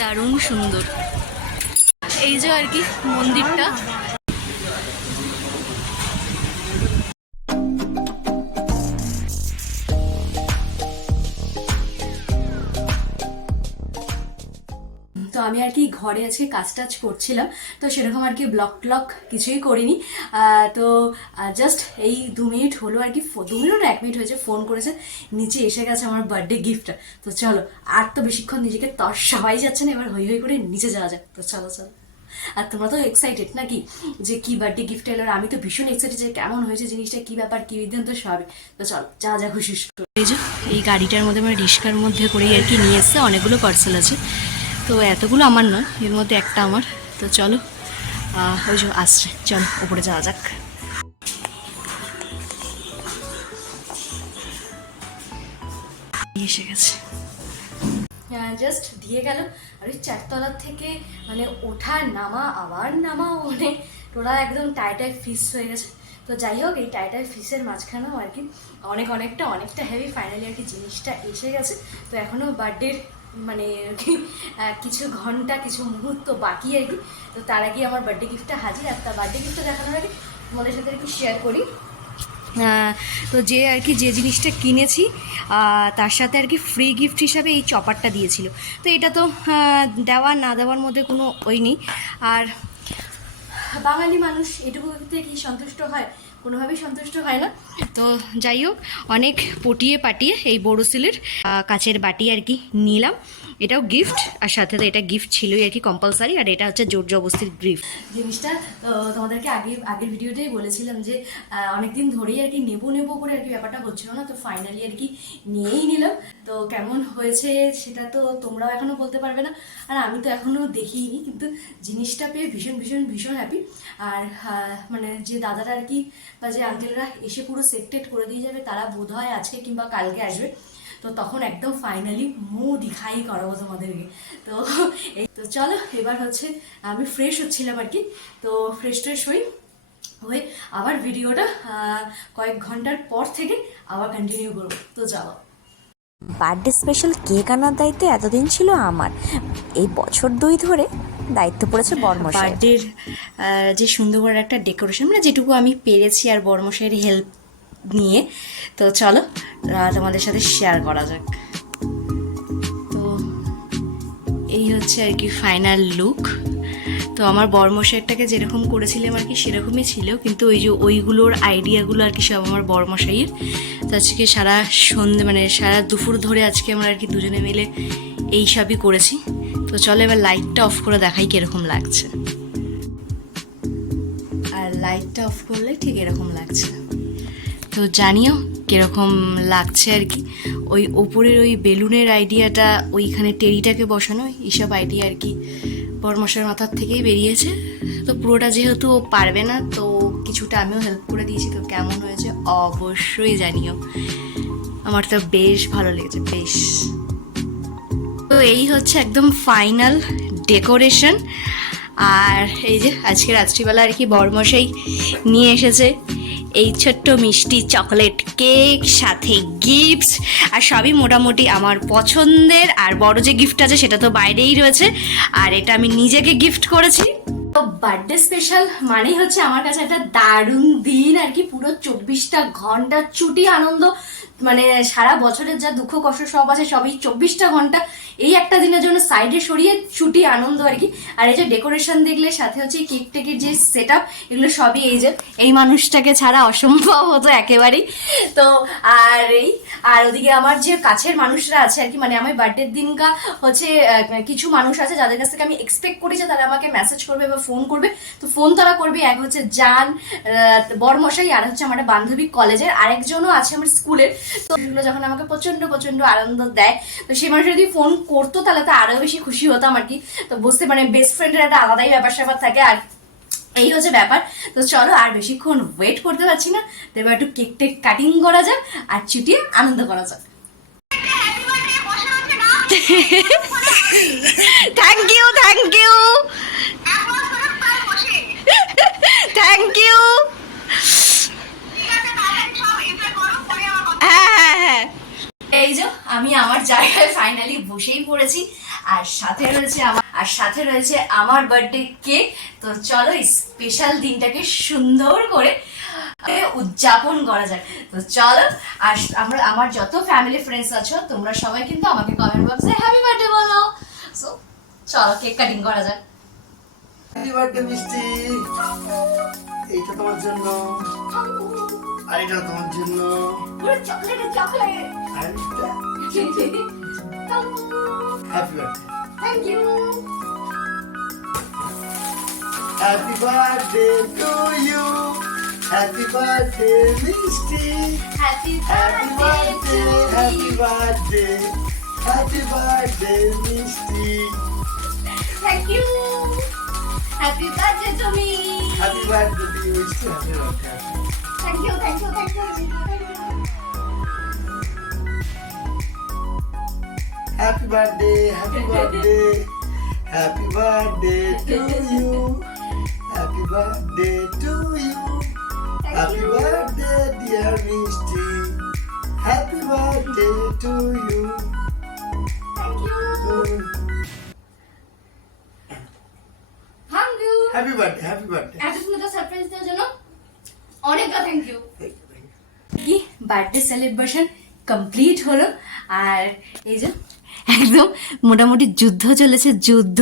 দারুণ সুন্দর। এই যে আর কি মন্দিরটা আমি আর কি ঘরে আজকে কাজ টাজ করছিলাম, তো সেরকম আর কি ব্লক ট্লক কিছুই করিনি। তো জাস্ট এই দু মিনিট হলো আর কি দু মিনিট এক মিনিট হয়েছে ফোন করেছে, নিচে এসে গেছে আমার বার্থডে গিফটটা তো চলো, আর তো বেশিক্ষণ নিজেকে তর সবাই যাচ্ছে না, এবার হই হই করে নিচে যাওয়া যাক। তো চলো চলো। আর তোমরা তো এক্সাইটেড নাকি যে কি বার্থডে গিফট এলো? আমি তো ভীষণ এক্সাইটেড যে কেমন হয়েছে জিনিসটা, কি ব্যাপার, কি তো সবই। তো চলো যা যা খুশি এই গাড়িটার মধ্যে আমার রিস্কার মধ্যে করেই আর কি নিয়ে এসছে, অনেকগুলো পার্সেল আছে। তো এতগুলো আমার নয়, এর মধ্যে একটা আমার। তো চলো ওই যে আসছে। চলো, ওপরে যাওয়া যাক। এসে গেছে। জাস্ট দিয়ে গেল। আর ওই চারতলার থেকে মানে ওঠা, নামা, আবার নামা মানে ওরা একদম টাইটাই ফিস হয়ে গেছে। তো যাই হোক, এই টাইটাই ফিসের মাঝখানেও আর কি অনেক, অনেকটা অনেকটা হেভি ফাইনালি আর কি জিনিসটা এসে গেছে। তো এখনও বার্থডের মানে কিছু ঘণ্টা, কিছু মুহূর্ত বাকি আর কি। তো তার আগে আমার বার্থডে গিফটটা হাজির। আর তার বার্থডে গিফটটা দেখানোর আগে তোমাদের সাথে আর কি শেয়ার করি তো যে আর কি যে জিনিসটা কিনেছি তার সাথে আর কি ফ্রি গিফট হিসাবে এই চপারটা দিয়েছিল। তো এটা তো দেওয়া না দেওয়ার মধ্যে কোনো ওই নেই। আর বাঙালি মানুষ এটুকুতে কি সন্তুষ্ট হয়? কোনোভাবেই সন্তুষ্ট হয় না। তো যাই হোক, অনেক পটিয়ে পাটিয়ে এই বড়োসিলের কাচের বাটি আর কি নিলাম। এটাও গিফট আর সাথে এটা গিফট ছিলই আর কি কম্পালসারি আর এটা হচ্ছে জোর জবস্তির গিফট জিনিসটা তোমাদেরকে আগে, আগের ভিডিওতেই বলেছিলাম যে অনেকদিন ধরেই আর কি নেব নেব করে আর কি ব্যাপারটা হচ্ছিল না, তো ফাইনালি আর কি নিয়েই নিলাম। তো কেমন হয়েছে সেটা তো তোমরাও এখনও বলতে পারবে না, আর আমি তো এখনও দেখিনি, কিন্তু জিনিসটা পেয়ে ভীষণ ভীষণ ভীষণ হ্যাপি আর মানে যে দাদারা আর কি, বা যে আঙ্কেলরা এসে পুরো সেক্টেড করে দিয়ে যাবে, তারা বোধ হয় আজকে কিংবা কালকে আসবে। তো তখন একদম ফাইনালি মু দিখাই করাবো তোমাদেরকে। তো এই তো চলো এবার হচ্ছে আমি ফ্রেশ হচ্ছিলাম আর কি। তো ফ্রেশ ট্রেশ হই হয়ে আবার ভিডিওটা কয়েক ঘণ্টার পর থেকে আবার কন্টিনিউ করব। তো যাও। বার্থডে স্পেশাল কেক আনার দায়িত্ব এতদিন ছিল আমার? এই বছর দুই ধরে দায়িত্ব পড়েছে বর্মশাই বার্থডের যে সুন্দর একটা ডেকোরেশন মানে যেটুকু আমি পেরেছি আর বর্মশাইয়ের হেল্প নিয়ে। তো চলো তোমাদের সাথে শেয়ার করা যাক। তো এই হচ্ছে আর কি ফাইনাল লুক তো আমার বর্মশাইটাকে যেরকম করেছিলাম আর কি সেরকমই ছিল, কিন্তু ওই যে ওইগুলোর আইডিয়াগুলো আর কি সব আমার বর্মশাইয়ের। তো আজকে সারা সন্ধে মানে সারা দুপুর ধরে আজকে আমরা আর কি দুজনে মিলে এই সবই করেছি। তো চলো এবার লাইটটা অফ করে দেখাই কীরকম লাগছে। আর লাইটটা অফ করলে ঠিক এরকম লাগছে। তো জানিও কীরকম লাগছে আর কি। ওই ওপরের ওই বেলুনের আইডিয়াটা, ওইখানে টেরিটাকে বসানো, এইসব আইডিয়া আর কি বরমশার মাথার থেকেই বেরিয়েছে। তো পুরোটা যেহেতু ও পারবে না, তো কিছুটা আমিও হেল্প করে দিয়েছি। তো কেমন হয়েছে অবশ্যই জানিও। আমার তো বেশ ভালো লেগেছে, বেশ। তো এই হচ্ছে একদম ফাইনাল ডেকোরেশন আর এই যে আজকে রাত্রিবেলা আর কি বরমশাই নিয়ে এসেছে। এই ছোট্ট মিষ্টি চকলেট কেক, সাথে গিফটস আর সবই মোটামুটি আমার পছন্দের। আর বড় যে গিফট আছে সেটা তো বাইরেই রয়েছে। আর এটা আমি নিজেকে গিফট করেছি। তো বার্থডে স্পেশাল মানেই হচ্ছে আমার কাছে একটা দারুণ দিন। আর কি পুরো চব্বিশটা ঘণ্টা ছুটি, আনন্দ মানে সারা বছরের যা দুঃখ কষ্ট সব আছে সবই চব্বিশটা ঘণ্টা এই একটা দিনের জন্য সাইডে সরিয়ে ছুটি আনন্দ আর কি। আর এই যে ডেকোরেশন দেখলে সাথে হচ্ছে কেক টেকের যে সেট আপ এগুলো সবই এই যে এই মানুষটাকে ছাড়া অসম্ভব হতো একেবারেই। তো আর এই আর ওদিকে আমার যে কাছের মানুষরা আছে আর কি মানে আমার বার্থডের দিনকা হচ্ছে কিছু মানুষ আছে যাদের কাছ থেকে আমি এক্সপেক্ট করি যে তারা আমাকে মেসেজ করবে বা ফোন করবে। তো ফোন তারা করবে এক হচ্ছে আহ, বরমশাই আর হচ্ছে আমার বান্ধবী কলেজের আরেকজনও আছে আমার স্কুলের তো এগুলো যখন আমাকে প্রচণ্ড প্রচণ্ড আনন্দ দেয় তো সেই মানুষ যদি ফোন করতো তাহলে তো আরও বেশি খুশি হতাম আর কি তো বুঝতে মানে বেস্ট ফ্রেন্ডের একটা আলাদাই ব্যাপার স্যাপার থাকে আর এই হচ্ছে ব্যাপার তো চলো আর বেশিক্ষণ ওয়েট করতে পারছি না তো এবার একটু কেক টেক কাটিং করা যাক আর চুটিয়ে আনন্দ করা যাক thank you thank you thank you হ্যাঁ হ্যাঁ হ্যাঁ। এই যে আমি আমার জায়গায় ফাইনালি বসেই পড়েছি। আর সাথে রয়েছে আমার আর সাথে রয়েছে আমার বার্থডে কেক তো চলো স্পেশাল দিনটাকে সুন্দর করে উদযাপন করা যায় তো চলো আর আমরা আমার যত ফ্যামিলি ফ্রেন্ডস আছো তোমরা সবাই কিন্তু আমাকে কমেন্ট বক্সে হ্যাপি বার্থডে বলো। সো চলো কেক কাটিং করা যাক। হ্যাপি বার্থডে মিষ্টি। এইটা তোমার জন্য। আর এটা তোমার জন্য। Chocolate chocolate R happy birthday thank you happy birthday to you happy birthday মিষ্টি happy birthday happy birthday happy birthday মিষ্টি থ্যাংক ইউ হ্যাপি বার্থডে তুমি হ্যাপি বার্থডে টু ইউ মিষ্টি happy birthday thank you thank you thank you Happy birthday, happy birthday, happy birthday to you. Happy birthday to you. Happy birthday, dear Misty. Happy birthday to you. Thank you thank you Happy birthday, happy birthday. এত সুন্দর surprise দেওয়ার জন্য অনেক thank you Thank you, thank you. কি birthday celebration complete হলো আর এই যে একদম মোটামুটি যুদ্ধ চলেছে, যুদ্ধ।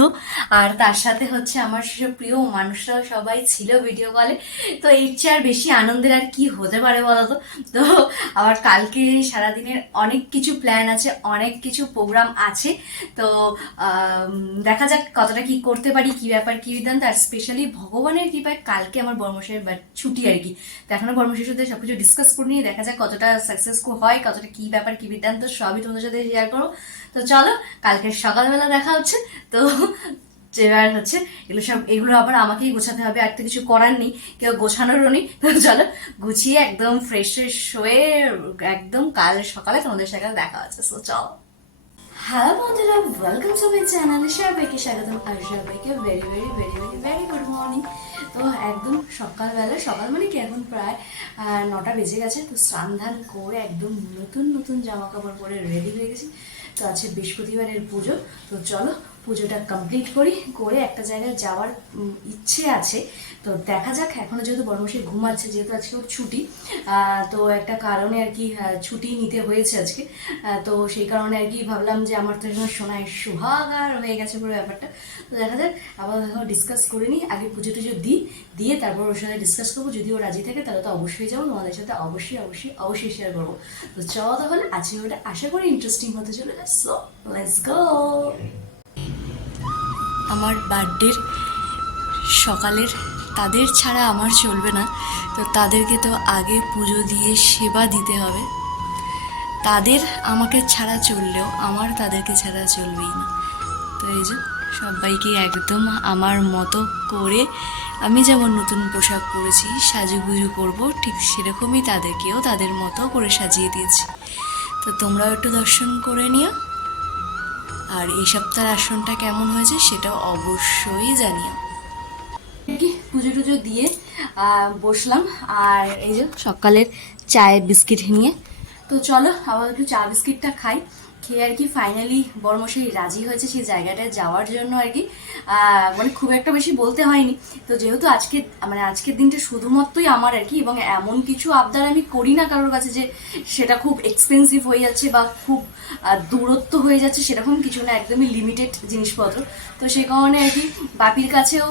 আর তার সাথে হচ্ছে আমার সেসব প্রিয় মানুষরাও সবাই ছিল ভিডিও কলে তো এর চেয়ে আর বেশি আনন্দের আর কি হতে পারে বলতো? তো আবার কালকে সারাদিনের অনেক কিছু প্ল্যান আছে, অনেক কিছু প্রোগ্রাম আছে। তো দেখা যাক কতটা কি করতে পারি, কি ব্যাপার, কি বিধান। তার স্পেশালি ভগবানের কৃপায় কালকে আমার বর্মশের ছুটি আর কি। তো এখনও বর্মশের সাথে সবকিছু ডিসকাস করে নিয়ে দেখা যাক কতটা সাকসেসফুল হয়, কতটা কি ব্যাপার, কি বিধান। তো সবই তোমাদের সাথে শেয়ার করো তো চলো কালকে সকালবেলা দেখা হচ্ছে। তো এবার হচ্ছে, এগুলো সব, এগুলো আবার আমাকেই গোছাতে হবে, আর তো কিছু করার নেই, কেউ গোছানোরও নেই। তো চলো, গুছিয়ে একদম ফ্রেশ ফ্রেশ হয়ে একদম কাল সকালে তোমাদের সাথে দেখা হচ্ছে। তো চলো। হ্যালো বন্ধুরা ওয়েলকাম টু মাই চ্যানেলে সবাইকে স্বাগতম। আর সবাইকে very very very very very good morning তো একদম সকালবেলা, সকাল মানে কি এখন প্রায় নটা বেজে গেছে। তো স্নান ধান করে একদম নতুন নতুন জামা কাপড় পরে রেডি হয়ে গেছি। তো আছে বৃহস্পতিবারের পুজো। তো চলো পুজোটা কমপ্লিট করি। করে একটা জায়গায় যাওয়ার ইচ্ছে আছে। তো দেখা যাক, এখনও যেহেতু বড়মশাই ঘুমাচ্ছে, যেহেতু আজকে ওর ছুটি তো একটা কারণে আর কি ছুটি নিতে হয়েছে আজকে। তো সেই কারণে আর কি ভাবলাম যে আমার তো এখানে সোনায় সুহাগার হয়ে গেছে পুরো ব্যাপারটা। তো দেখা যাক, আবার ডিসকাস করে নিই, আগে পুজো টুজো দিই, দিয়ে তারপর ওর সাথে ডিসকাস করব। যদি ও রাজি থাকে, তাহলে তো অবশ্যই যাব, তোমাদের সাথে অবশ্যই অবশ্যই অবশ্যই শেয়ার করব। তো চলো তাহলে আজকে ওটা আশা করি ইন্টারেস্টিং হতে চলে সো লেটস গো আমার বার্থডের সকালের তাদের ছাড়া আমার চলবে না। তো তাদেরকে তো আগে পুজো দিয়ে সেবা দিতে হবে। তাদের আমাকে ছাড়া চললেও আমার তাদেরকে ছাড়া চলবেই না। তো এই যে সবাইকে একদম আমার মতো করে আমি যেমন নতুন পোশাক পরেছি, সাজুগুজু করব, ঠিক সেরকমই তাদেরকেও তাদের মতো করে সাজিয়ে দিয়েছি। তো তোমরাও একটু দর্শন করে নিও। আর এই সপ্তাহের আসনটা কেমন হয়েছে সেটাও অবশ্যই জানিও। পুজো টুজো দিয়ে বসলাম। আর এই যে সকালের চায়ের বিস্কিট নিয়ে। তো চলো, আবার একটু চা বিস্কিটটা খাই। খেয়ে আর কি ফাইনালি বর্মশাই রাজি হয়েছে সেই জায়গাটায় যাওয়ার জন্য আর কি। মানে খুব একটা বেশি বলতে হয়নি। তো যেহেতু আজকে মানে আজকের দিনটা শুধুমাত্রই আমার আর কি, এবং এমন কিছু আবদার আমি করি না কারোর কাছে যে সেটা খুব এক্সপেন্সিভ হয়ে যাচ্ছে বা খুব দূরত্ব হয়ে যাচ্ছে সেরকম কিছু না, একদমই লিমিটেড জিনিসপত্র। তো সেই কারণে আর কি বাপির কাছেও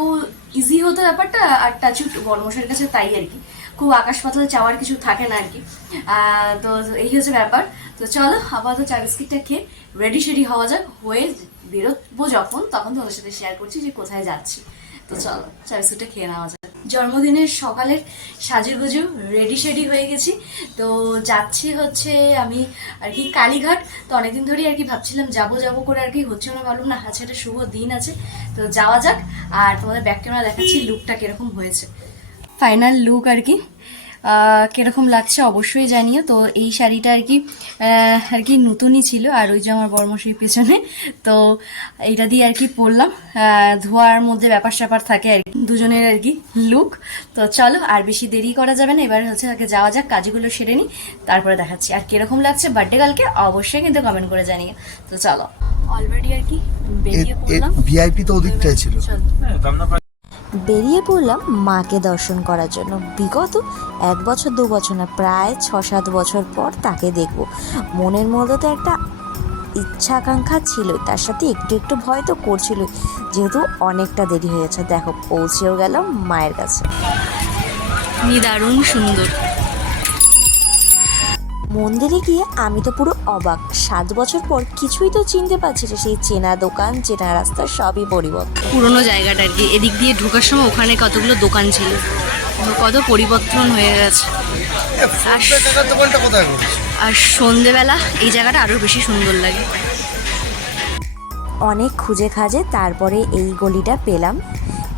ইজি হতো ব্যাপারটা, আর টাচুট বর্মশের কাছে তাই আর কি। খুব আকাশ পাতাল চাওয়ার কিছু থাকে না আর কি। তো এই হচ্ছে ব্যাপার। তো চলো, আপাতত চা বিস্কিটটা খেয়ে রেডি শেডি হওয়া যাক, হয়ে বেরোবো যখন, তখন তোমাদের সাথে শেয়ার করছি যে কোথায় যাচ্ছি। তো চলো, চা বিস্কুটটা খেয়ে নেওয়া যাক। জন্মদিনের সকালের সাজুগুজু রেডি শেডি হয়ে গেছি। তো যাচ্ছি হচ্ছে আমি আর কি কালীঘাট। তো অনেকদিন ধরেই আর কি ভাবছিলাম যাব যাব করে আর কি হচ্ছে না ভাবলাম, না আচ্ছা একটা শুভ দিন আছে। তো যাওয়া যাক, আর তোমাদের ব্যাক ক্যামেরা দেখাচ্ছি লুকটা কীরকম হয়েছে। ফাইনাল লুক আর কি। কীরকম লাগছে অবশ্যই জানিও। তো এই শাড়িটা আর কি আর কি নতুনই ছিল আর ওই যে আমার বর্মশীর পেছনে। তো এইটা দিয়ে আর কি পরলাম। ধোয়ার মধ্যে ব্যাপার স্যাপার থাকে আর কি দুজনের আর কি লুক তো চলো আর বেশি দেরি করা যাবে না। এবার হচ্ছে আগে যাওয়া যাক কাজগুলো সেরে নিই তারপরে দেখাচ্ছি। আর কীরকম লাগছে বার্থডে কালকে অবশ্যই কিন্তু কমেন্ট করে জানিও। তো চলো অলরেডি আর কি বেরিয়ে পড়লাম। ভিআইপি তো ওদিকটাই ছিল। চল। বেরিয়ে পড়লাম মাকে দর্শন করার জন্য। বিগত এক বছর, দু বছর না, প্রায় ছ সাত বছর পর তাকে দেখব। মনের মধ্যে তো একটা ইচ্ছা আকাঙ্ক্ষা ছিল, তার সাথে একটু একটু ভয় তো করছিল, যেহেতু অনেকটা দেরি হয়েছে দেখো, পৌঁছেও গেলাম মায়ের কাছে। নিদারুণ সুন্দর। মন্দিরে গিয়ে আমি তো পুরো অবাক। সাত বছর পর কিছুই তো চিনতে পারছি না সেই চেনা দোকান চেনা রাস্তা সবই পরিবর্তন। পুরোনো জায়গাটা আর কি এদিক দিয়ে ঢোকার সময় ওখানে কতগুলো দোকান ছিল? কত পরিবর্তন হয়ে গেছে। আর সন্ধেবেলা এই জায়গাটা আরও বেশি সুন্দর লাগে। অনেক খুঁজে খাজে তারপরে এই গলিটা পেলাম।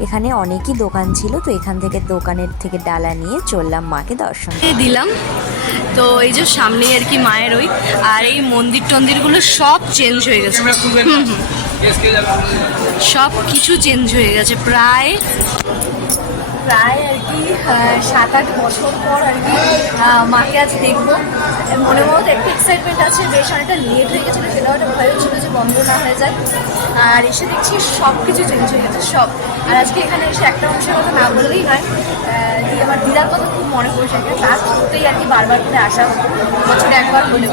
এখানে অনেকই দোকান ছিল তো এখান থেকে দোকানের থেকে ডালা নিয়ে চললাম মাকে দর্শন দিলাম। তো এই যে সামনেই আর কি মায়ের ওই আর এই মন্দির টন্দিরগুলো সব চেঞ্জ হয়ে গেছে হুম, হুম। সব কিছু চেঞ্জ হয়ে গেছে, প্রায় প্রায় আর কি সাত আট বছর পর আর কি মাকে আজ দেখব। মনে মধ্যে একটু এক্সাইটমেন্ট আছে, বেশ অনেকটা লেট হয়ে গেছিল সেটাও একটা ভয় ছিল যে বন্ধ না হয়ে যায় আর এসে দেখছি সব কিছু চেঞ্জ হয়ে গেছে, সব। আর আজকে এখানে এসে একটা অংশের কথা না বললেই হয় দিয়ে আমার দিদার কথা খুব মনে পড়ছে লাস্ট হতেই আর কি বারবার করে আসা বছরে একবার বলে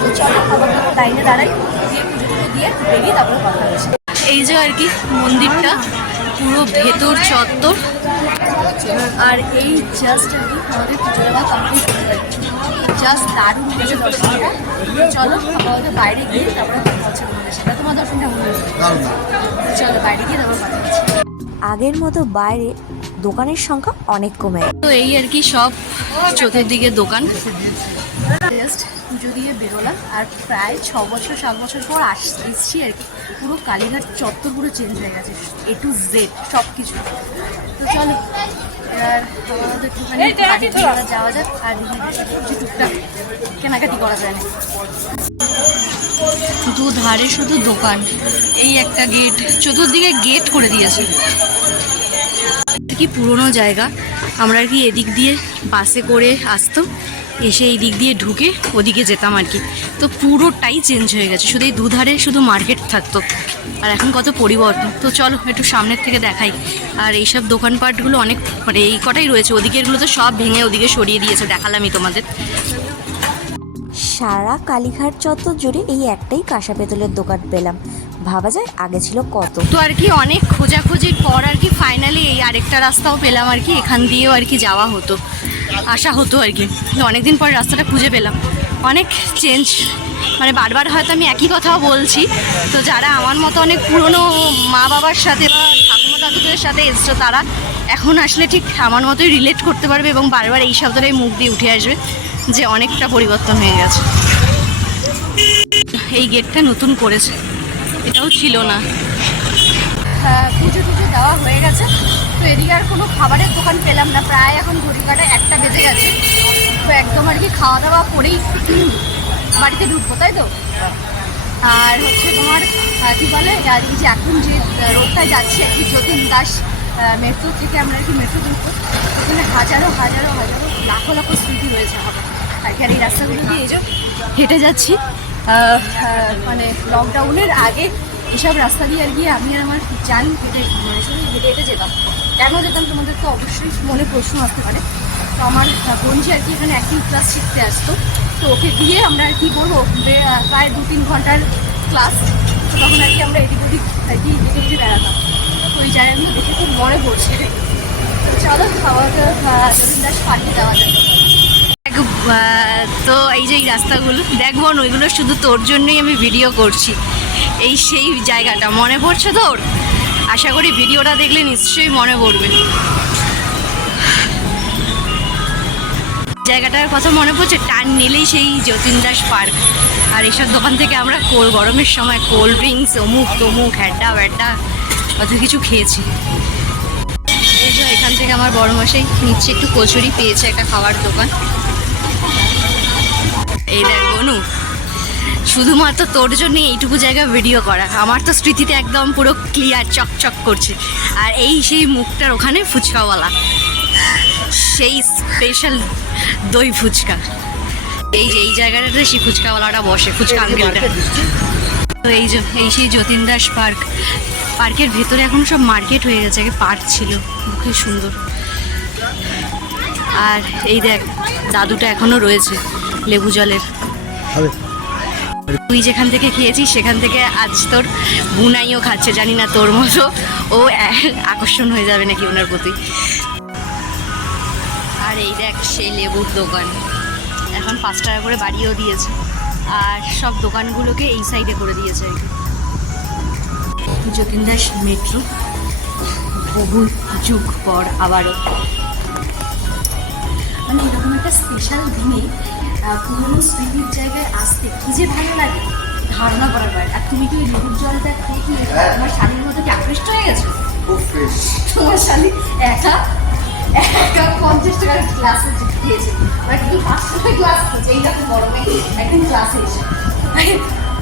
তো চলো আবার লাইনে দাঁড়াই। দিয়ে পুজো টুজো দিয়ে বেরিয়ে তারপরে কথা হচ্ছে এই যে আর কি মন্দিরটা পুরো ভেতর চত্বর। আর এই জাস্ট আর কি আমাদের পুজো দেওয়া কমপ্লিট জাস্ট দারুণ হয়েছে দর্শনটা চলো আমাদের বাইরে গিয়ে তারপরে কথা হচ্ছে তোমাদের তোমার দর্শনটা হচ্ছে চলো বাইরে গিয়ে তারপর কথা হচ্ছে আগের মতো বাইরে দোকানের সংখ্যা অনেক কমে। তো এই আর কি সব চতুর্দিকে দোকান। জাস্ট পুজো দিয়ে বেরোলাম আর প্রায় ছ বছর সাত বছর পর আস এসছি আর কি। পুরো কালীঘাট চত্বর পুরো চেঞ্জ হয়ে গেছে এ টু জেড সব কিছু তো চলো এবার আমাদের একটুখানি যাওয়া যাক আর কিছু টুকটাক কেনাকাটি করা যায়। না দু ধারে শুধু দোকান এই একটা গেট চতুর্দিকে গেট করে দিয়েছে। কি পুরনো জায়গা আমরা আর কি এদিক দিয়ে বাসে করে আসতাম। এসে এই দিক দিয়ে ঢুকে ওদিকে যেতাম আর কি। তো পুরোটাই চেঞ্জ হয়ে গেছে। শুধু এই দুধারে শুধু মার্কেট থাকতো। আর এখন কত পরিবর্তন। তো চলো একটু সামনের থেকে দেখাই। আর এইসব দোকানপাটগুলো অনেক মানে এই কটাই রয়েছে। ওদিকেরগুলো তো সব ভেঙে ওদিকে সরিয়ে দিয়েছে। দেখালামই তোমাদের। সারা কালীঘাট চত্বর জুড়ে এই একটাই কাঁসা পেতলের দোকান পেলাম। ভাবা যায় আগে ছিল কত। তো আর কি অনেক খোঁজাখুঁজির পর আর কি ফাইনালি এই আরেকটা রাস্তাও পেলাম আর কি। এখান দিয়েও আর কি যাওয়া হতো। আসা হতো আর কি। অনেকদিন পর রাস্তাটা খুঁজে পেলাম। অনেক চেঞ্জ মানে বারবার হয়তো আমি একই কথাও বলছি। তো যারা আমার মতো অনেক পুরনো মা বাবার সাথে বা ঠাকুমা দাদুদের সাথে এসছো তারা এখন আসলে ঠিক আমার মতোই রিলেট করতে পারবে এবং বারবার এই শব্দটাই মুখ দিয়ে উঠে আসবে যে অনেকটা পরিবর্তন হয়ে গেছে। এই গেটটা নতুন করেছে। এটাও ছিল না। হ্যাঁ, পুজো টুজো দেওয়া হয়ে গেছে। এদিকে আর কোনো খাবারের দোকান পেলাম না। প্রায় এখন ঘড়ি কাটা একটা বেজে গেছে। তো একদম আর কি খাওয়া দাওয়া করেই বাড়িতে ঢুকবো, তাই তো? আর হচ্ছে তোমার কি বলে, আর এই যে এখন যে রোডটায় যাচ্ছে আর কি যতীন দাস মেট্রো থেকে আমরা আর কি মেট্রো ঢুকবো। ওখানে হাজারো হাজারো হাজারো, লাখো লাখো স্মৃতি রয়েছে হবে আর কি আর এই রাস্তাগুলো দিয়ে এই যে হেঁটে যাচ্ছি। মানে লকডাউনের আগে এসব রাস্তা দিয়ে আর গিয়ে আমি আর আমার জান হেঁটে মানে হেঁটে হেঁটে যেতাম। কেন যেতাম তোমাদের তো অবশ্যই মনে প্রশ্ন আসতে পারে। তো আমার বোনজি আর কি এখানে অ্যাক্টিং ক্লাস শিখতে আসতো। তো ওকে দিয়ে আমরা আর কি করব বে- প্রায় দু তিন ঘণ্টার ক্লাস তো তখন আর কি আমরা এদিক ওদিক আর কি হেঁটে হেঁটে বেড়াতাম। তো ওই জায়গাগুলো দেখে খুব মনে পড়ছে। তো চলো রবীন্দ্র দাস পার্কে যাওয়া যায় তো এই যে এই রাস্তাগুলো, দেখ বোন, ওইগুলো শুধু তোর জন্যই আমি ভিডিও করছি। এই সেই জায়গাটা, মনে পড়ছে তোর? আশা করি ভিডিওটা দেখলে নিশ্চয়ই মনে পড়বে। জায়গাটার কথা মনে পড়ছে, টান নিলেই সেই যতীন দাস পার্ক। আর এইসব দোকান থেকে আমরা কোল গরমের সময় কোল্ড ড্রিঙ্কস, অমুক তমুক হ্যাড্ডা ব্যাড্ডা কত কিছু খেয়েছি। এখান থেকে আমার বড় মশাই নিচ্ছে একটু কচুরি, পেয়েছে একটা খাবার দোকান। এই দেখ বনু শুধুমাত্র তোর জন্য এইটুকু জায়গা ভিডিও করা। আমার তো স্মৃতিতে একদম পুরো ক্লিয়ার চকচক করছে। আর এই সেই মুখটার ওখানে ফুচকাওয়ালা। সেই স্পেশাল দই ফুচকা। এই যে এই জায়গাটাতে সেই ফুচকাওয়ালাটা বসে ফুচকা আঙ্কেলটা তো এই যে এই সেই যতীন দাস পার্ক পার্কের ভেতরে এখন সব মার্কেট হয়ে গেছে আগে পার্ক ছিল। খুব সুন্দর। আর এই দেখ দাদুটা এখনও রয়েছে লেবু জলের। তুই যেখান থেকে খেয়েছিস, সেখান থেকে আজ তোর বুনাইও খাচ্ছে, জানি না তোর মতো। ও আকর্ষণ হয়ে যাবে নাকি ওনার প্রতি। আর এই দেখ, সেই লেবুর দোকান। এখন পাঁচ টাকা করে বাড়িয়েও দিয়েছে। আর সব দোকানগুলোকে এই সাইডে করে দিয়েছে আর কি। যতীন দাস মেট্রো। বহু যুগ পর আবারও। মানে এরকম একটা স্পেশাল দিনে পুরোনো স্মৃতির জায়গায় আসতে কি যে ভালো লাগে? ধারণা করার বাইরে। আর তুমি কি লেবুর জলটা খেয়ে কি তোমার শাড়ির মতো কি আকৃষ্ট হয়ে গেছো? তোমার শালি একা একা পঞ্চাশ টাকার গ্লাসে খেয়েছে ওরা কিন্তু পাঁচ টাকার গ্লাস খেয়েছে এইটা তো গরমে একদম গ্লাসে এসে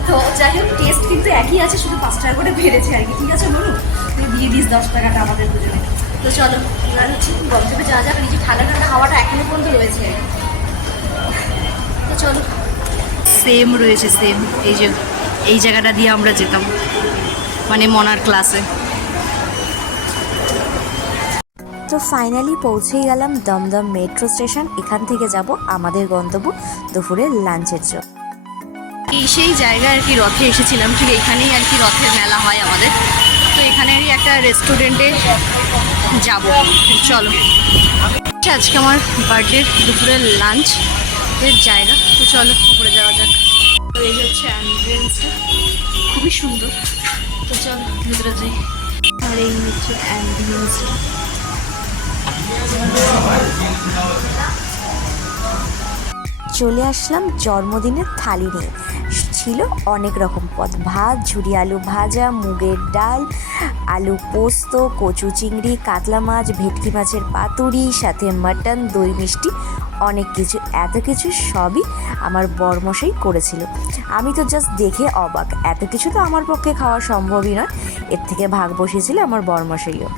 তো যাই হোক টেস্ট কিন্তু একই আছে শুধু পাঁচ টাকা করে বেড়েছে আর কি। ঠিক আছে বলুন তুই দিয়ে দিস দশ টাকাটা আমাদের দুজনে। তো চলো এবার হচ্ছে গন্তব্যে যাওয়া যাক নিচে ঠান্ডা ঠান্ডা হাওয়াটা এখনও পর্যন্ত রয়েছে আর কি। তো চলো। সেম রয়েছে সেম এই যে এই জায়গাটা দিয়ে আমরা যেতাম। মানে মনার ক্লাসে তো ফাইনালি পৌঁছেই গেলাম দমদম মেট্রো স্টেশন এখান থেকে যাব আমাদের গন্তব্য দুপুরের লাঞ্চের জন্য। এই সেই জায়গায় আর কি রথে এসেছিলাম। ঠিক এখানেই আর কি রথের মেলা হয় আমাদের। তো এখানেরই একটা রেস্টুরেন্টে যাব। চলো। আজকে আমার বার্থডে দুপুরের লাঞ্চ এর জায়গা। তো চলো উপরে যাওয়া যাক। তো এই হচ্ছে অ্যাম্বুলেন্সটা খুবই সুন্দর। তো চলো, ভিতরে যাই। আর এই হচ্ছে অ্যাম্বুলেন্স চলে আসলাম জন্মদিনের থালি নিয়ে। ছিল অনেক রকম পদ। ভাত ঝুড়ি আলু ভাজা, মুগের ডাল, আলু পোস্ত, কচু চিংড়ি, কাতলা মাছ, ভেটকি মাছের পাতুরি, সাথে মাটন, দই মিষ্টি, অনেক কিছু। এত কিছু সবই আমার বরমশাই করেছিল। আমি তো জাস্ট দেখে অবাক। এত কিছু তো আমার পক্ষে খাওয়া সম্ভবই নয়। এর থেকে ভাগ বসিয়েছিল আমার বরমশাইও।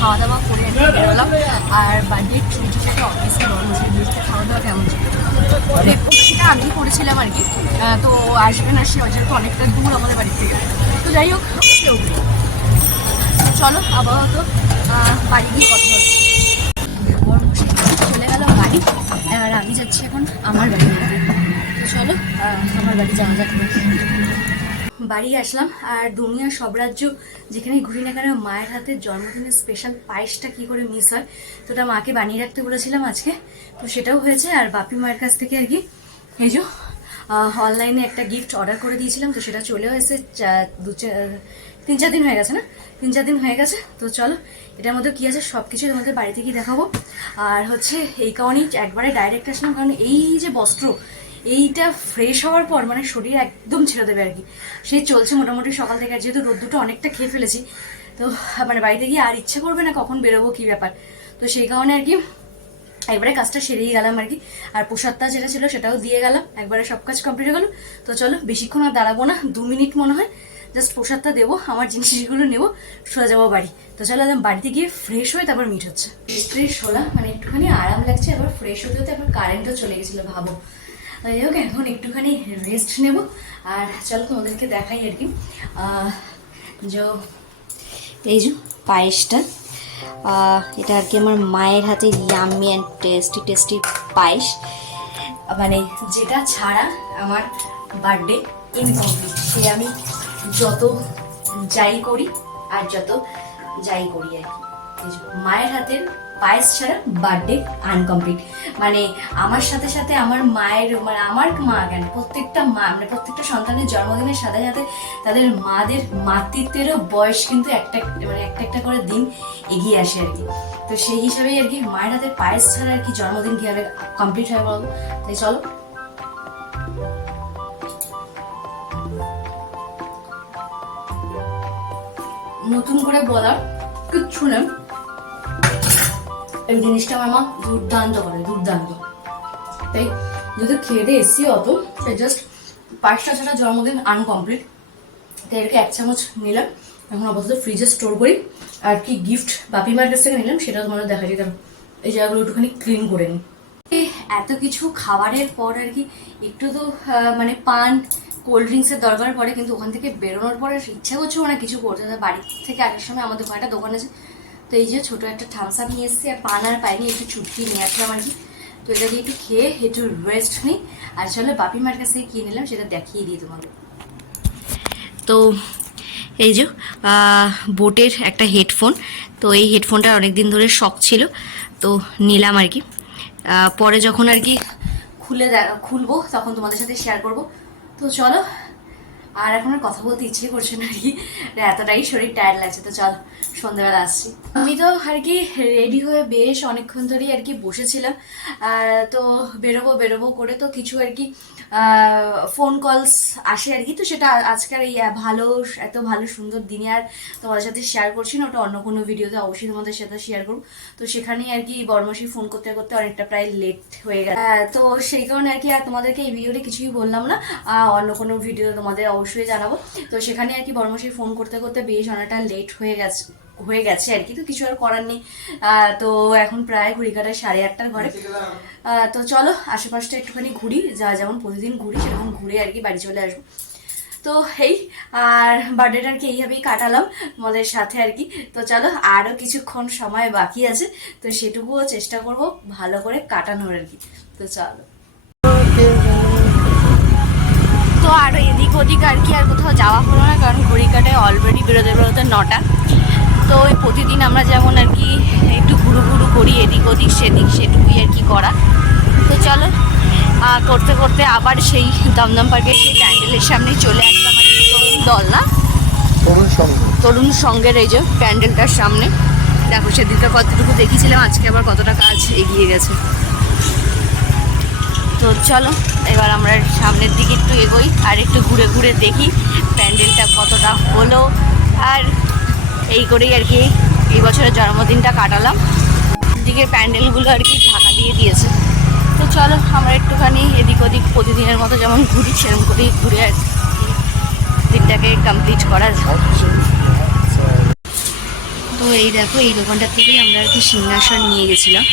খাওয়া দাওয়া করে আর বার্থডে ছুটি অফিসে খাওয়া দাওয়া কেমন ব্রেকফাস্টটা আমি করেছিলাম আর কি। তো আসবে না, সে যেহেতু অনেকটা দূর আমাদের বাড়ি থেকে। তো যাই হোক ওকে ওকে চলো, আপাতত বাড়ি গিয়ে কথা হচ্ছে। চলে গেল বাড়ি, আর আমি যাচ্ছি এখন আমার বাড়ি। তো চলো আমার বাড়ি যাওয়া যাক। বাড়ি আসলাম, আর দুনিয়ার সব রাজ্য যেখানে ঘুরি না কেন মায়ের হাতে জন্মদিনের স্পেশাল পায়েসটা কি করে মিস হয়, তো ওটা মাকে বানিয়ে রাখতে বলেছিলাম আজকে। তো সেটাও হয়েছে, আর বাপি মায়ের কাছ থেকে আর কি এই যে অনলাইনে একটা গিফট অর্ডার করে দিয়েছিলাম, তো সেটা চলেও এসে দু চা- তিন চার দিন হয়ে গেছে না? তিন চার দিন হয়ে গেছে, তো চলো, এটার মধ্যে কী আছে সব কিছু তোমাদের বাড়িতে গিয়ে দেখাবো। আর হচ্ছে, এই কারণেই একবারে ডাইরেক্ট আসলাম, কারণ এই যে বস্ত্র, এইটা ফ্রেশ হওয়ার পর মানে শরীর একদম ছেড়ে দেবে আর কি। সেই চলছে মোটামুটি সকাল থেকে, আর যেহেতু রোদ্দুটা অনেকটা খেয়ে ফেলেছি, তো মানে বাড়িতে গিয়ে আর ইচ্ছে করবে না কখন বেরোবো, কী ব্যাপার? তো সেই কারণে আর কি একবারে কাজটা সেরেই গেলাম আর কি। আর প্রসাদটা যেটা ছিল সেটাও দিয়ে গেলাম, একবারে সব কাজ কমপ্লিট হয়ে গেল। তো চলো, বেশিক্ষণ আর দাঁড়াবো না, দু মিনিট মনে হয়। জাস্ট প্রসাদটা দেবো, আমার জিনিসগুলো নেব, সোজা যাব বাড়ি। তো চলো একদম বাড়িতে গিয়ে ফ্রেশ হয়ে তারপর মিট হচ্ছে। ফ্রেশ হলাম মানে একটুখানি আরাম লাগছে এবার ফ্রেশ হতে হতে এখন কারেন্টও চলে গেছিল, ভাবো। যাই হোক, এখন একটুখানি রেস্ট নেব। আর চলো তোমাদেরকে দেখাই আর কি। যে এই যে পায়েসটা। এটা আর কি আমার মায়ের হাতে ইয়ামি অ্যান্ড টেস্টি টেস্টি পায়েস। মানে যেটা ছাড়া আমার বার্থডে ইনকমপ্লিট সে আমি যত যাই করি আর যত যাই করি আর কি। মায়ের হাতের পায়েস ছাড়া বার্থডে আনকমপ্লিট মানে আমার সাথে সাথে আমার মায়ের মানে আমার মা কেন? প্রত্যেকটা মা মানে প্রত্যেকটা সন্তানের জন্মদিনের সাথে সাথে তাদের মাদের মাতৃত্বেরও বয়স কিন্তু একটা মানে একটা একটা করে দিন এগিয়ে আসে আর কি। তো সেই হিসাবেই আর কি মায়ের হাতে পায়েস ছাড়া আর কি জন্মদিন কীভাবে কমপ্লিট হয় বলো? তাই চলো। নতুন করে বলার কিচ্ছু নেই। এই জিনিসটা আমার মা দুর্দান্ত করে, দুর্দান্ত। তাই যদি খেয়ে দিয়ে এসছি অত, তাই জাস্ট পাঁচটা ছাড়া জন্মদিন আনকমপ্লিট তাই এটাকে এক চামচ নিলাম। এখন আপাতত ফ্রিজে স্টোর করি। আর কি গিফট বাপি মায়ের কাছ থেকে নিলাম, সেটা তোমাদের দেখা যায় এই জায়গাগুলো একটুখানি ক্লিন করে নিই এত কিছু খাবারের পর আর কি একটু তো মানে পান কোল্ড ড্রিঙ্কসের দরকার পড়ে, কিন্তু ওখান থেকে বেরোনোর পরে ইচ্ছা করছে না কিছু করতে। বাড়ি থেকে আসার সময় আমাদের একটা দোকান আছে তো এই যে ছোট একটা থামস আপ নিয়ে এসেছি আর পান আর পাইনি একটু চুটকি নিয়ে আসলাম আর কি। তো এটা দিয়ে একটু খেয়ে একটু রেস্ট নিই। আর চলো বাপি মার কাছ কিনে নিলাম সেটা দেখিয়ে দিই তোমাকে তো এই যে বোটের একটা হেডফোন তো এই হেডফোনটা অনেক দিন ধরে শখ ছিল তো নিলাম আর কি। পরে যখন আর কি খুলে খুলবো তখন তোমাদের সাথে শেয়ার করব। তো চলো আর এখন আর কথা বলতে ইচ্ছে করছে না আর কি এতটাই শরীর টায়ার্ড লাগছে, তো চল, সন্ধ্যাবেলা আসছি। আমি তো আর কি রেডি হয়ে বেশ অনেকক্ষণ ধরেই আর কি বসেছিলাম তো বেরোবো বেরোবো করে তো কিছু আর কি ফোন কলস আসে আর কি তো সেটা আজকের এই ভালো, এত ভালো, সুন্দর দিনে আর তোমাদের সাথে শেয়ার করছি না। ওটা অন্য কোনো ভিডিওতে অবশ্যই তোমাদের সাথে শেয়ার করব। তো সেখানেই আর কি বর্মশী ফোন করতে করতে অনেকটা প্রায় লেট হয়ে গেছে তো সেই কারণে আর কি আর তোমাদেরকে এই ভিডিওতে কিছুই বললাম না। অন্য কোনো ভিডিও তোমাদের অবশ্যই জানাব। তো সেখানে আর কি বর্মশী ফোন করতে করতে বেশ অনেকটা লেট হয়ে গেছে হয়ে গেছে আর কি। তো কিছু আর করার নেই। তো এখন প্রায় কাটায় সাড়ে আটটার ঘরে। তো চলো, আশেপাশটা একটুখানি ঘুরি, যা যেমন প্রতিদিন ঘুরি, সেরকম ঘুরে আর কি বাড়ি চলে আসব। তো এই আর বার্থডেটা আর কি এইভাবেই কাটালাম আমাদের সাথে আর কি। তো চলো, আরও কিছুক্ষণ সময় বাকি আছে। তো সেটুকুও চেষ্টা করব ভালো করে কাটানোর আর কি। তো চলো। তো আর এদিক ওদিক আর কি আর কোথাও যাওয়া হলো না কারণ ঘড়ি কাটায় অলরেডি বেরোতে বেরোতে নটা। তো ওই প্রতিদিন আমরা যেমন আর কি একটু ঘুরু ঘুরু করি এদিক ওদিক সেদিক সেটুকুই আর কি করা। তো চলো করতে করতে আবার সেই দমদম পার্কের সেই প্যান্ডেলের সামনে চলে আসলাম তরুণ দল না? তরুণ সঙ্গ। তরুণ সঙ্গের এই যে প্যান্ডেলটার সামনে। দেখো সেদিনটা কতটুকু দেখেছিলাম আজকে আবার কতটা কাজ এগিয়ে গেছে। তো চলো, এবার আমরা সামনের দিকে একটু এগোই আর একটু ঘুরে ঘুরে দেখি প্যান্ডেলটা কতটা হলো। আর এই করেই আর কি এই বছরের জন্মদিনটা কাটালাম। দিকে প্যান্ডেলগুলো আর কি ঢাকা দিয়ে দিয়েছে। তো চলো, আমরা একটুখানি এদিক ওদিক প্রতিদিনের মতো যেমন ঘুরি, সেরকম করেই ঘুরে আর দিনটাকে কমপ্লিট করার। তো এই দেখো, এই দোকানটার থেকেই আমরা আর কি সিংহাসন নিয়ে গেছিলাম।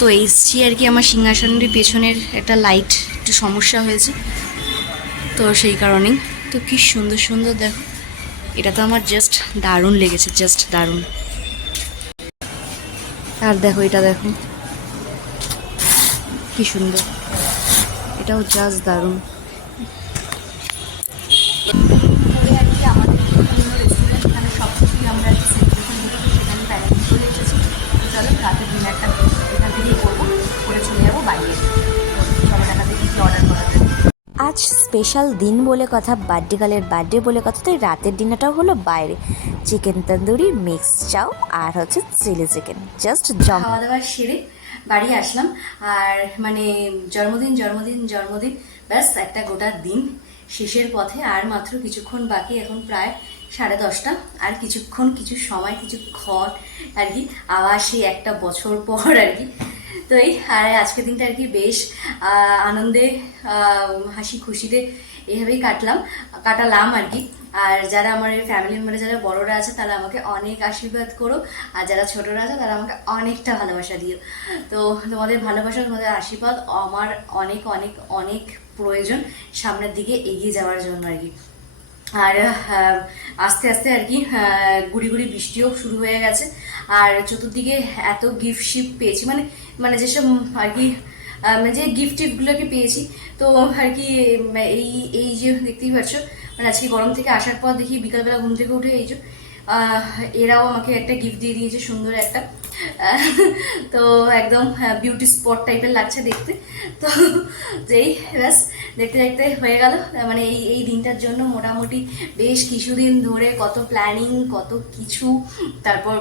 তো এসছি আর কি আমার সিংহাসনের পেছনের একটা লাইট একটু সমস্যা হয়েছে। তো সেই কারণেই। তো কি সুন্দর সুন্দর দেখো। এটা তো আমার জাস্ট দারুণ লেগেছে জাস্ট দারুণ। আর দেখো এটা দেখো। কি সুন্দর। এটাও জাস্ট দারুণ। আজ স্পেশাল দিন বলে কথা বার্থডে গালের বার্থডে বলে কথা তো রাতের ডিনারটাও হলো বাইরে। চিকেন তন্দুরি মিক্স চাও আর হচ্ছে চিলি চিকেন জাস্ট জম খাওয়া দাওয়া সেরে বাড়ি আসলাম। আর মানে জন্মদিন জন্মদিন জন্মদিন, ব্যাস একটা গোটা দিন শেষের পথে, আর মাত্র কিছুক্ষণ বাকি, এখন প্রায় সাড়ে দশটা। আর কিছুক্ষণ, কিছু সময় কিছুক্ষণ আর কি, আবার সেই একটা বছর পর আর কি তো এই আর আজকের দিনটা আর কি বেশ আনন্দে হাসি খুশিতে এভাবেই কাটলাম, কাটালাম আর কি। আর যারা আমার ফ্যামিলি মেম্বারে যারা বড়রা আছে, তারা আমাকে অনেক আশীর্বাদ করো। আর যারা ছোটরা আছে, তারা আমাকে অনেকটা ভালোবাসা দিও। তো তোমাদের ভালোবাসা, তোমাদের আশীর্বাদ আমার অনেক অনেক অনেক প্রয়োজন সামনের দিকে এগিয়ে যাওয়ার জন্য আর কি। আর আস্তে আস্তে আর কি গুড়ি গুড়ি বৃষ্টিও শুরু হয়ে গেছে। আর চতুর্দিকে এত গিফট শিপ পেয়েছি মানে মানে যেসব, আর কি মানে যে গিফট টিপগুলোকে পেয়েছি, তো আর কি এই এই যে দেখতেই পাচ্ছ মানে আজকে গরম থেকে আসার পর দেখি বিকালবেলা ঘুম থেকে উঠে এই যে এরাও আমাকে একটা গিফট দিয়ে দিয়েছে, সুন্দর একটা। তো একদম বিউটি স্পট টাইপের লাগছে দেখতে। তো যেই, ব্যাস, দেখতে দেখতে হয়ে গেল। মানে এই এই দিনটার জন্য মোটামুটি বেশ কিছুদিন ধরে কত প্ল্যানিং কত কিছু, তারপর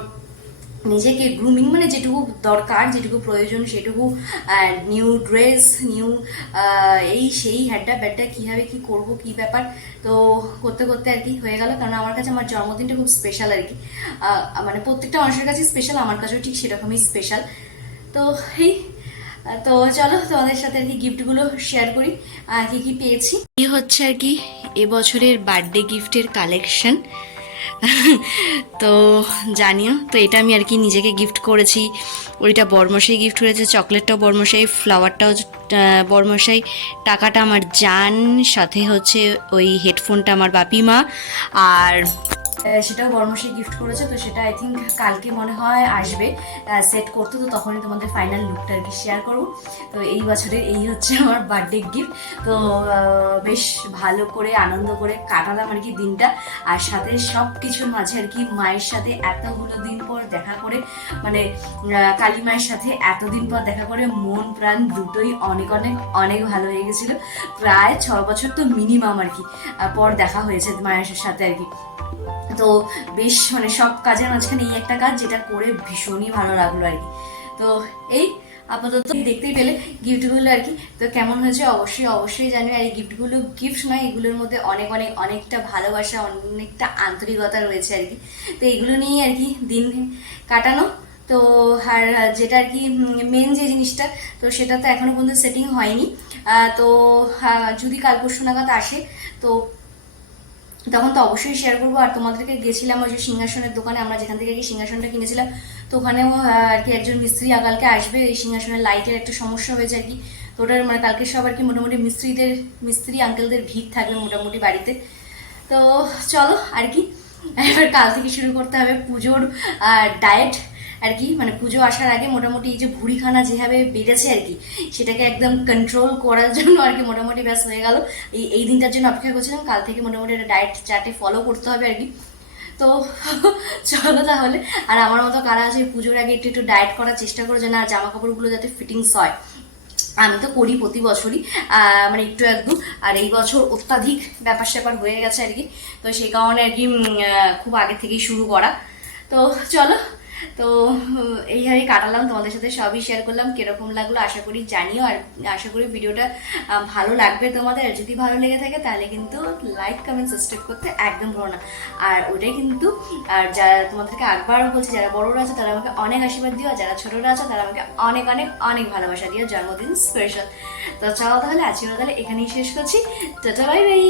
নিজেকে গ্রুমিং মানে যেটুকু দরকার, যেটুকু প্রয়োজন, সেটুকু নিউ ড্রেস নিউ এই সেই হ্যাড্ডা ব্যাড্ডা কীভাবে কী করব, কী ব্যাপার? তো করতে করতে আর কি হয়ে গেল। কারণ আমার কাছে আমার জন্মদিনটা খুব স্পেশাল আর কি। মানে প্রত্যেকটা মানুষের কাছে স্পেশাল আমার কাছেও ঠিক সেরকমই স্পেশাল তো এই, তো চলো তোমাদের সাথে আর কি গিফটগুলো শেয়ার করি। কি কি পেয়েছি? এই হচ্ছে আর কি, এবছরের বার্থডে গিফটের কালেকশন তো জানিও, তো এটা আমি আর কি নিজেকে গিফট করেছি। ওইটা বর্মশাই গিফট করেছে চকলেটটাও বর্মশাই ফ্লাওয়ারটাও বর্মশাই। টাকাটা আমার জান, সাথে হচ্ছে ওই হেডফোনটা আমার বাপিমা। আর সেটাও বর্মশাই গিফট করেছে, তো সেটা আই থিঙ্ক কালকে মনে হয় আসবে সেট করতে, তো তখনই তোমাদের ফাইনাল লুকটা আর কি শেয়ার করব। তো এই বছরের এই হচ্ছে আমার বার্থডে গিফট তো বেশ ভালো করে, আনন্দ করে কাটালাম আর কি দিনটা। আর সাথে সব কিছুর মাঝে আর কি মায়ের সাথে এতগুলো দিন পর দেখা করে মানে কালী মায়ের সাথে এতদিন পর দেখা করে মন প্রাণ দুটোই অনেক অনেক অনেক ভালো হয়ে গেছিল। প্রায় ছ বছর তো মিনিমাম আর কি পর দেখা হয়েছে মায়ের সাথে আর কি। তো বেশ মানে সব কাজের মাঝখানে এই একটা কাজ যেটা করে ভীষণই ভালো লাগল আর কি। তো এই আপাতত দেখতেই পেলে গিফটগুলো আর কি। তো কেমন হয়েছে অবশ্যই অবশ্যই জানি আর এই গিফটগুলো গিফট নয়, এগুলোর মধ্যে অনেক অনেক, অনেকটা ভালোবাসা, অনেকটা আন্তরিকতা রয়েছে আর কি। তো এগুলো নিয়েই আর কি দিন কাটানো। তো আর যেটা আর কি মেন যে জিনিসটা, তো সেটা তো এখনও পর্যন্ত সেটিং হয়নি। তো যদি কাল পরশু নাগাদ আসে, তো তখন তো অবশ্যই শেয়ার করব। আর তোমাদেরকে গেছিলাম ওই যে সিংহাসনের দোকানে, আমরা যেখান থেকে সিংহাসনটা কিনেছিলাম, তো ওখানেও আর কি একজন মিস্ত্রি আগালকে আসবে, এই সিংহাসনের লাইটের একটা সমস্যা হয়েছে আর কি। তো ওটার মানে কালকে সব আর কি মোটামুটি মিস্ত্রিদের, মিস্ত্রি আঙ্কেলদের ভিড় থাকবে মোটামুটি বাড়িতে। তো চলো, আর কি। এবার কাল থেকে শুরু করতে হবে পুজোর ডায়েট আর কি মানে পুজো আসার আগে মোটামুটি এই যে ভুড়িখানা যেভাবে বেড়েছে আর কি, সেটাকে একদম কন্ট্রোল করার জন্য আর কি মোটামুটি ব্যাস হয়ে গেল। এই এই দিনটার জন্য অপেক্ষা করছিলাম, কাল থেকে মোটামুটি একটা ডায়েট চার্টে ফলো করতে হবে আর কি। তো চলো তাহলে, আর আমার মতো কারা আছে পুজোর আগে একটু একটু ডায়েট করার চেষ্টা করো যেন আর জামা কাপড়গুলো যাতে ফিটিংস হয়। আমি তো করি প্রতি বছরই মানে একটু একটু আর এই বছর অত্যাধিক ব্যাপার স্যাপার হয়ে গেছে আর কি। তো সেই কারণে আর কি খুব আগে থেকেই শুরু করা। তো চলো তো উম, এইভাবেই কাটালাম তোমাদের সাথে সবই শেয়ার করলাম কীরকম লাগল আশা করি জানিও আর আশা করি ভিডিওটা ভালো লাগবে তোমাদের আর যদি ভালো লেগে থাকে তাহলে কিন্তু লাইক কমেন্ট সাবস্ক্রাইব করতে একদম ভুলো না। আর ওটাই কিন্তু আর যারা তোমাদেরকে একবারও বলছি যারা বড়রা আছে তারা আমাকে অনেক আশীর্বাদ দিও আর যারা ছোটরা আছে তারা আমাকে অনেক অনেক অনেক ভালোবাসা দিও জন্মদিন স্পেশাল তো চলো তাহলে আজকের তাহলে এখানেই শেষ করছি। Tata bye bye